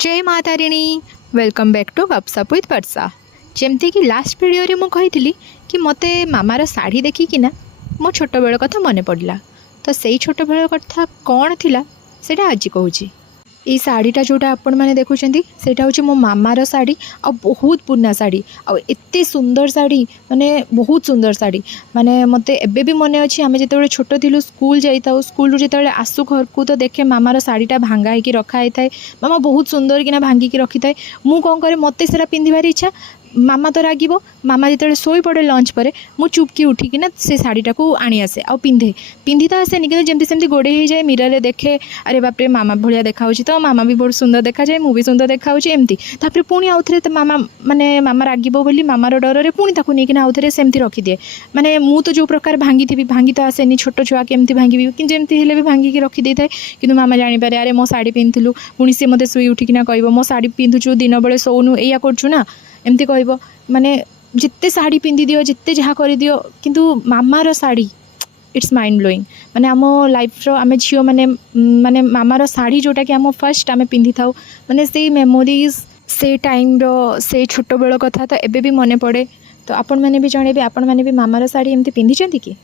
जय माँ Tarini welcome back to गपसप विथ वर्षा। जमती कि लास्ट वीडियो रे मु कही कि मते मामार शाढ़ी देखिकिना मो छोट बेल कथा मन पड़ा। तो सही छोट बेल कथा कौन थिला सेटा आज कहूँ। ये शाढ़ीटा जोटा आपण मैंने देखुं से हूँ मो मामार शाढ़ी आ बहुत पुराना शाढ़ी आत सुंदर शाढ़ी माने बहुत सुंदर शाढ़ी माने मते एबे भी मन अच्छी आम जो छोट थिलु स्कूल जाइए स्कूल जो आसू घर को तो देखे मामार शाढ़ीटा भांगा होगी रखा होता है। मामा बहुत सुंदर किना भांगिकी रखी थाए। मु कौन करे मत से पिंधार इच्छा मामा तो रागिब मामा जो शोई पड़े लंच पर मु चुपकी उठिकिना से शाढ़ीटा को आनी आसे आ पिंधे पिंधि तो आसेनि कि जमी सेमती गोड़े हो जाए मिरर देखे अरे बापरे मामा भाया देखा तो मामा भी बहुत सुंदर देखा जाए मुझे सुंदर देखा एमती तापर पुणी आउ थे मामा माने मामा रागिब बोली मामार डर पुणी ताकू नहीं आउ थे सेमती रखिदिए माने मु तो जो प्रकार भांगी थी भांगी तो आसेनि छोट छुआ केमती भांगी कि जमती हेले भी भांगिकी रखिदे थाए कि मामा जानीपारे अरे मो शाढ़ी पिंधिलु पुणी सी मते शुई उठिकिना कहब मो शाढ़ी पिंधुचु दिन बेले शोनु या करछु ना एमती कहब माने जिते शाढ़ी पिंधि दियो जिते जहाँ कर दियो किंतु मामार शाढ़ी इट्स माइंड ब्लोइंग माने आम लाइफ रो आम झील माने माने मामार शाढ़ी जोटा कि आम फर्स्ट आम पिंधि थाउ माने से मेमोरीज से टाइम रो से छोट बेल कथा तो एबे भी मन पड़े। तो आपण मैंने भी जनइबे आपण मैंने भी मामार शाढ़ी एमती पिंधिचंती कि।